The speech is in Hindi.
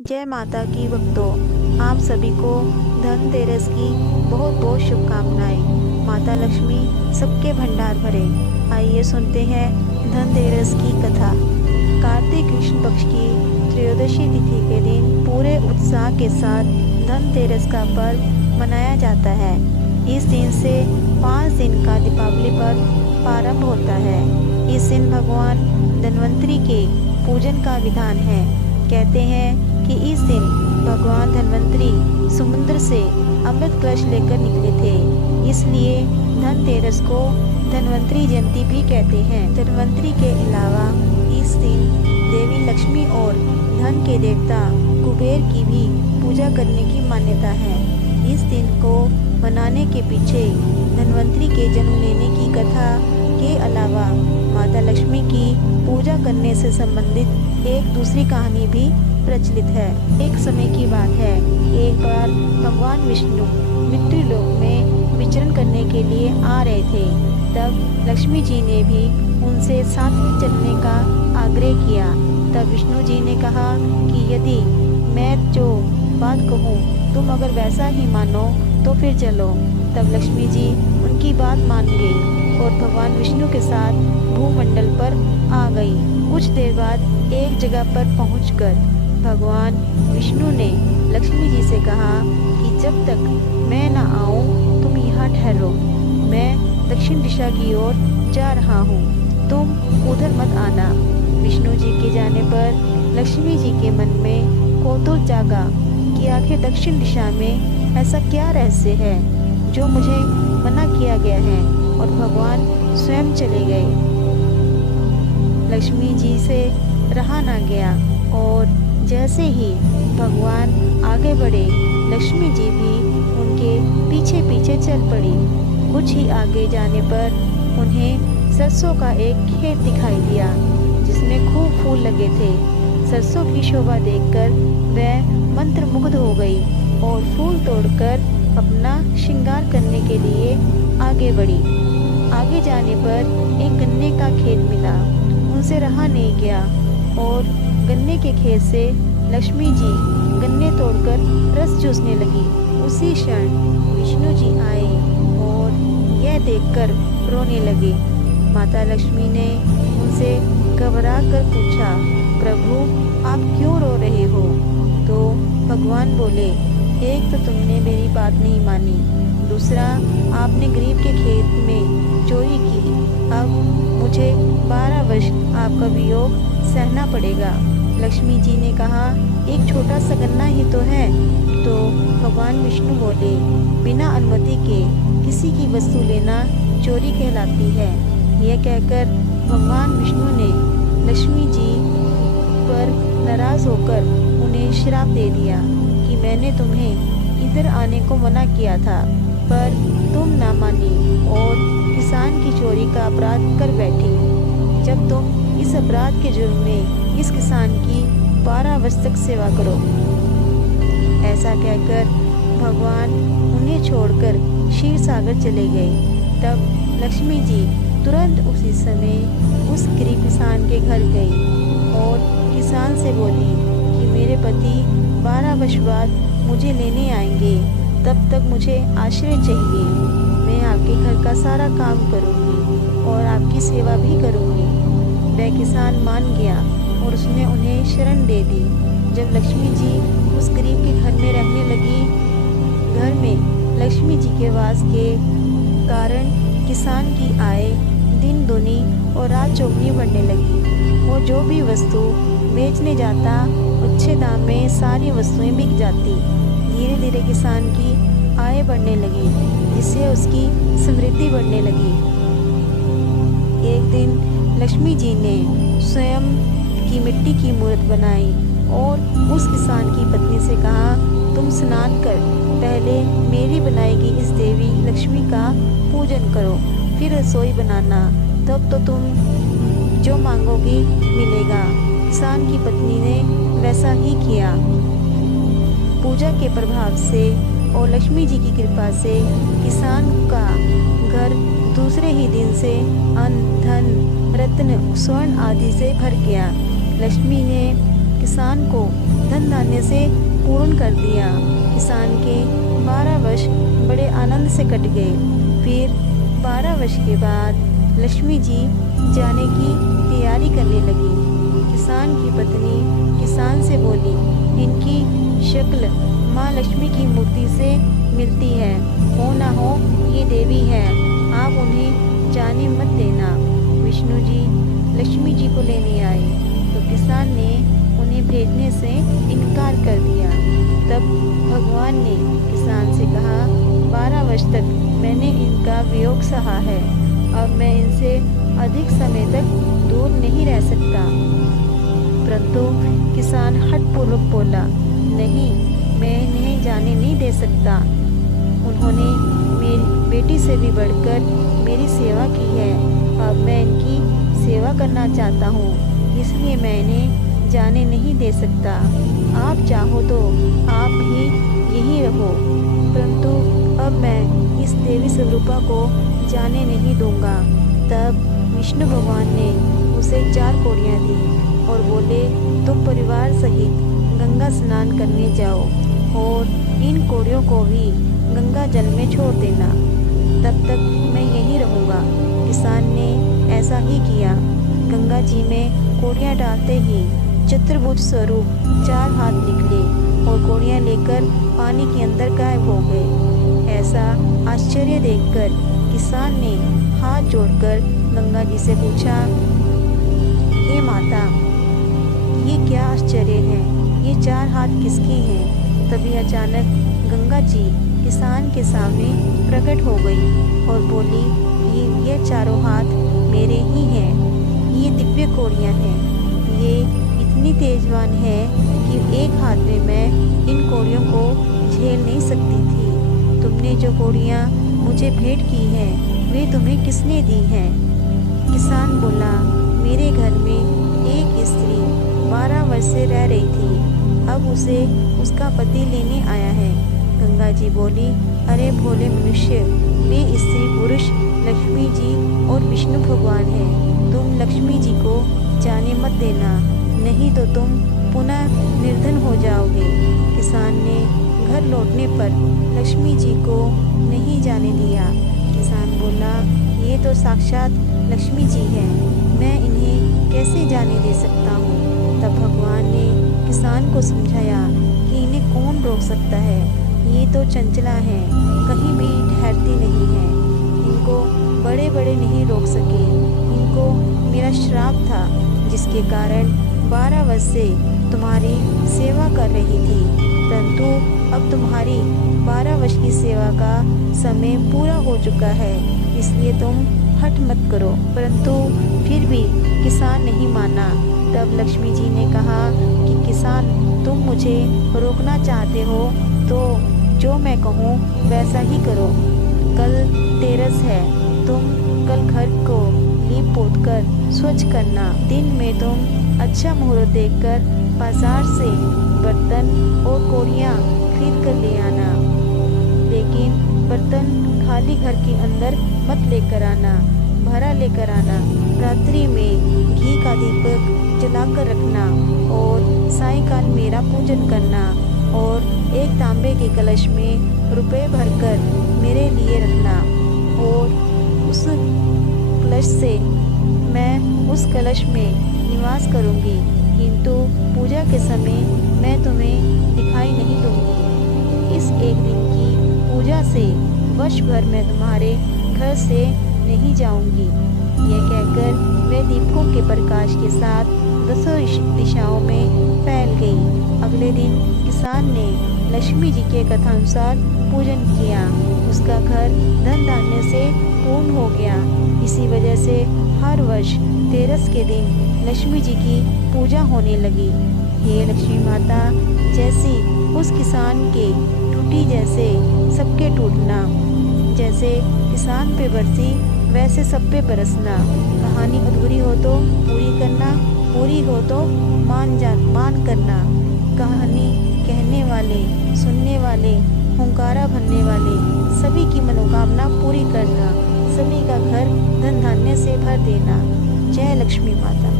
जय माता की भक्तों, आप सभी को धनतेरस की बहुत बहुत शुभकामनाएं। माता लक्ष्मी सबके भंडार भरे। आइए सुनते हैं धनतेरस की कथा। कार्तिक कृष्ण पक्ष की त्रयोदशी तिथि के दिन पूरे उत्साह के साथ धनतेरस का पर्व मनाया जाता है। इस दिन से 5 दिन का दीपावली पर्व प्रारंभ होता है। इस दिन भगवान धन्वंतरी के पूजन का विधान है। कहते हैं कि इस दिन भगवान धन्वंतरी समुद्र से अमृत कलश लेकर निकले थे, इसलिए धनतेरस को धन्वंतरी जयंती भी कहते हैं। धन्वंतरी के अलावा इस दिन देवी लक्ष्मी और धन के देवता कुबेर की भी पूजा करने की मान्यता है। इस दिन को मनाने के पीछे धन्वंतरी के जन्म लेने की कथा के अलावा माता लक्ष्मी की पूजा करने से संबंधित एक दूसरी कहानी भी प्रचलित है। एक समय की बात है, एक बार भगवान विष्णु मृत्यु लोक में विचरण करने के लिए आ रहे थे। तब लक्ष्मी जी ने भी उनसे साथ में चलने का आग्रह किया। तब विष्णु जी ने कहा कि यदि मैं जो बात कहूँ तुम अगर वैसा ही मानो तो फिर चलो। तब लक्ष्मी जी उनकी बात मान गई और भगवान विष्णु के साथ भूमंडल पर आ गई। कुछ देर बाद एक जगह पर पहुंचकर भगवान विष्णु ने लक्ष्मी जी से कहा कि जब तक मैं न आऊं तुम यहाँ ठहरो, मैं दक्षिण दिशा की ओर जा रहा हूँ, तुम उधर मत आना। विष्णु जी के जाने पर लक्ष्मी जी के मन में कौतूहल जागा कि आखिर दक्षिण दिशा में ऐसा क्या रहस्य है जो मुझे मना किया गया है, और भगवान स्वयं चले गए। लक्ष्मी जी से रहा ना गया और जैसे ही भगवान आगे बढ़े, लक्ष्मी जी भी उनके पीछे पीछे चल पड़ी। कुछ ही आगे जाने पर उन्हें सरसों का एक खेत दिखाई दिया जिसमें खूब फूल लगे थे। सरसों की शोभा देखकर वह मंत्रमुग्ध हो गई और फूल तोड़कर अपना श्रृंगार करने के लिए आगे बढ़ी। आगे जाने पर एक गन्ने का खेत मिला, उनसे रहा नहीं गया और गन्ने के खेत से लक्ष्मी जी गन्ने तोड़कर रस चूसने लगी। उसी क्षण विष्णु जी आए और यह देखकर रोने लगे। माता लक्ष्मी ने उनसे घबरा कर पूछा, प्रभु आप क्यों रो रहे हो? तो भगवान बोले, एक तो तुमने मेरी बात नहीं मानी, दूसरा आपने गरीब के खेत में चोरी की। अब मुझे 12 वर्ष आपका वियोग सहना पड़ेगा। लक्ष्मी जी ने कहा, एक छोटा सा गन्ना ही तो है। तो भगवान विष्णु बोले, बिना अनुमति के किसी की वस्तु लेना चोरी कहलाती है। यह कहकर भगवान विष्णु ने लक्ष्मी जी पर नाराज होकर उन्हें श्राप दे दिया कि मैंने तुम्हें इधर आने को मना किया था, पर तुम ना मानी और किसान की चोरी का अपराध कर बैठी। जब तुम इस अपराध के जुर्म में इस किसान की 12 वर्ष तक सेवा करो। ऐसा कहकर भगवान उन्हें छोड़कर क्षीर सागर चले गए। तब लक्ष्मी जी तुरंत उसी समय उस गरीब किसान के घर गई और किसान से बोली कि मेरे पति 12 वर्ष बाद मुझे लेने आएंगे, तब तक मुझे आश्रय चाहिए। मैं आपके घर का सारा काम करूँगी और आपकी सेवा भी करूँगी। वह किसान मान गया और उसने उन्हें शरण दे दी। जब लक्ष्मी जी उस गरीब के घर में रहने लगी, घर में लक्ष्मी जी के वास के कारण किसान की आय दिन दूनी और रात चौगुनी बढ़ने लगी और जो भी वस्तु बेचने जाता अच्छे दाम में सारी वस्तुएं बिक जाती। धीरे धीरे किसान की आय बढ़ने लगी, जिससे उसकी समृद्धि बढ़ने लगी। एक दिन लक्ष्मी जी ने स्वयं की मिट्टी की मूर्त बनाई और उस किसान की पत्नी से कहा, तुम स्नान कर पहले मेरी बनाई गई इस देवी लक्ष्मी का पूजन करो, फिर रसोई बनाना, तब तो तुम जो मांगोगी मिलेगा। किसान की पत्नी ने वैसा ही किया। पूजा के प्रभाव से और लक्ष्मी जी की कृपा से किसान का घर दूसरे ही दिन से अन्न, धन, रत्न, स्वर्ण आदि से भर गया। लक्ष्मी ने किसान को धन धान्य से पूर्ण कर दिया। किसान के 12 वर्ष बड़े आनंद से कट गए। फिर 12 वर्ष के बाद लक्ष्मी जी जाने की तैयारी करने लगी। किसान की पत्नी किसान से बोली, इनकी शक्ल माँ लक्ष्मी की मूर्ति से मिलती है, हो ना हो ये देवी है, आप उन्हें जाने मत देना। विष्णु जी लक्ष्मी जी को लेने आए तो किसान ने उन्हें भेजने से इनकार कर दिया। तब भगवान ने किसान से कहा, 12 वर्ष तक मैंने इनका वियोग सहा है, अब मैं इनसे अधिक समय तक दूर नहीं रह सकता। परंतु किसान हठपूर्वक बोला, नहीं, मैं इन्हें जाने नहीं दे सकता। उन्होंने मेरी बेटी से भी बढ़कर मेरी सेवा की है, अब मैं इनकी सेवा करना चाहता हूँ, इसलिए मैं इन्हें जाने नहीं दे सकता। आप चाहो तो आप भी यहीं रहो, परंतु अब मैं इस देवी स्वरूपा को जाने नहीं दूंगा। तब विष्णु भगवान ने उसे 4 कौड़ियाँ दी और बोले, तुम परिवार सहित गंगा स्नान करने जाओ और इन कौड़ियों को भी गंगा जल में छोड़ देना, तब तक मैं यहीं रहूँगा। किसान ने ऐसा ही किया। गंगा जी में कौड़ियाँ डालते ही चतुर्भुज स्वरूप 4 हाथ निकले और कौड़ियाँ लेकर पानी के अंदर गायब हो गए। ऐसा आश्चर्य देखकर किसान ने हाथ जोड़कर गंगा जी से पूछा, हे माता, ये क्या आश्चर्य है, ये 4 हाथ किसके हैं? तभी अचानक गंगा जी किसान के सामने प्रकट हो गई और बोली, ये चारों हाथ मेरे ही हैं, ये दिव्य कौड़ियाँ हैं, ये इतनी तेजवान है कि एक हाथ में मैं इन कौड़ियों को झेल नहीं सकती थी। तुमने जो कौड़ियाँ मुझे भेंट की हैं, वे तुम्हें किसने दी हैं? किसान बोला, मेरे घर में एक स्त्री 12 वर्ष से रह रही थी, अब उसे उसका पति लेने आया है। गंगा जी बोली, अरे भोले मनुष्य, वे स्त्री पुरुष लक्ष्मी जी और विष्णु भगवान हैं, तुम लक्ष्मी जी को जाने मत देना, नहीं तो तुम पुनः निर्धन हो जाओगे। किसान ने घर लौटने पर लक्ष्मी जी को नहीं जाने दिया। किसान बोला, ये तो साक्षात लक्ष्मी जी हैं, मैं इन्हें कैसे जाने दे सकता हूँ। तब भगवान ने किसान को समझाया कि इन्हें कौन रोक सकता है, ये तो चंचला हैं, कहीं भी ठहरती नहीं है, इनको बड़े बड़े नहीं रोक सके। इनको मेरा श्राप था, जिसके कारण 12 वर्ष से तुम्हारी सेवा कर रही थी, परंतु अब तुम्हारी 12 वर्ष की सेवा का समय पूरा हो चुका है, इसलिए तुम हट मत करो। परंतु फिर भी किसान नहीं माना। तब लक्ष्मी जी ने कहा कि किसान, तुम मुझे रोकना चाहते हो तो जो मैं कहूँ वैसा ही करो। कल तेरस है, तुम कल घर को लीप पोत कर स्वच्छ करना। दिन में तुम अच्छा मुहूर्त देखकर बाजार से बर्तन और कौड़ियाँ खरीद कर ले आना, लेकिन बर्तन खाली घर के अंदर मत लेकर आना, भरा लेकर आना। रात्रि में घी का दीपक जलाकर रखना और सायंकाल मेरा पूजन करना और एक तांबे के कलश में रुपए भरकर मेरे लिए रखना और उस कलश से मैं उस कलश में निवास करूंगी, किंतु पूजा के समय मैं तुम्हें दिखाई नहीं दूंगी। इस एक दिन की पूजा से वर्ष भर मैं तुम्हारे घर से नहीं जाऊंगी। यह कहकर वे दीपकों के प्रकाश के साथ 10 दिशाओं में फैल गई। अगले दिन किसान ने लक्ष्मी जी के कथानुसार पूजन किया। उसका घर धन धान्य से पूर्ण हो गया। इसी वजह से हर वर्ष तेरस के दिन लक्ष्मी जी की पूजा होने लगी। हे लक्ष्मी माता, जैसी उस किसान के टूटी जैसे सबके टूटना, जैसे किसान पे बरसी वैसे सब पे बरसना। कहानी अधूरी हो तो पूरी करना, पूरी हो तो मान करना। कहानी कहने वाले, सुनने वाले, हुंकारा भरने वाले सभी की मनोकामना पूरी करना, सभी का घर धन धान्य से भर देना। जय लक्ष्मी माता।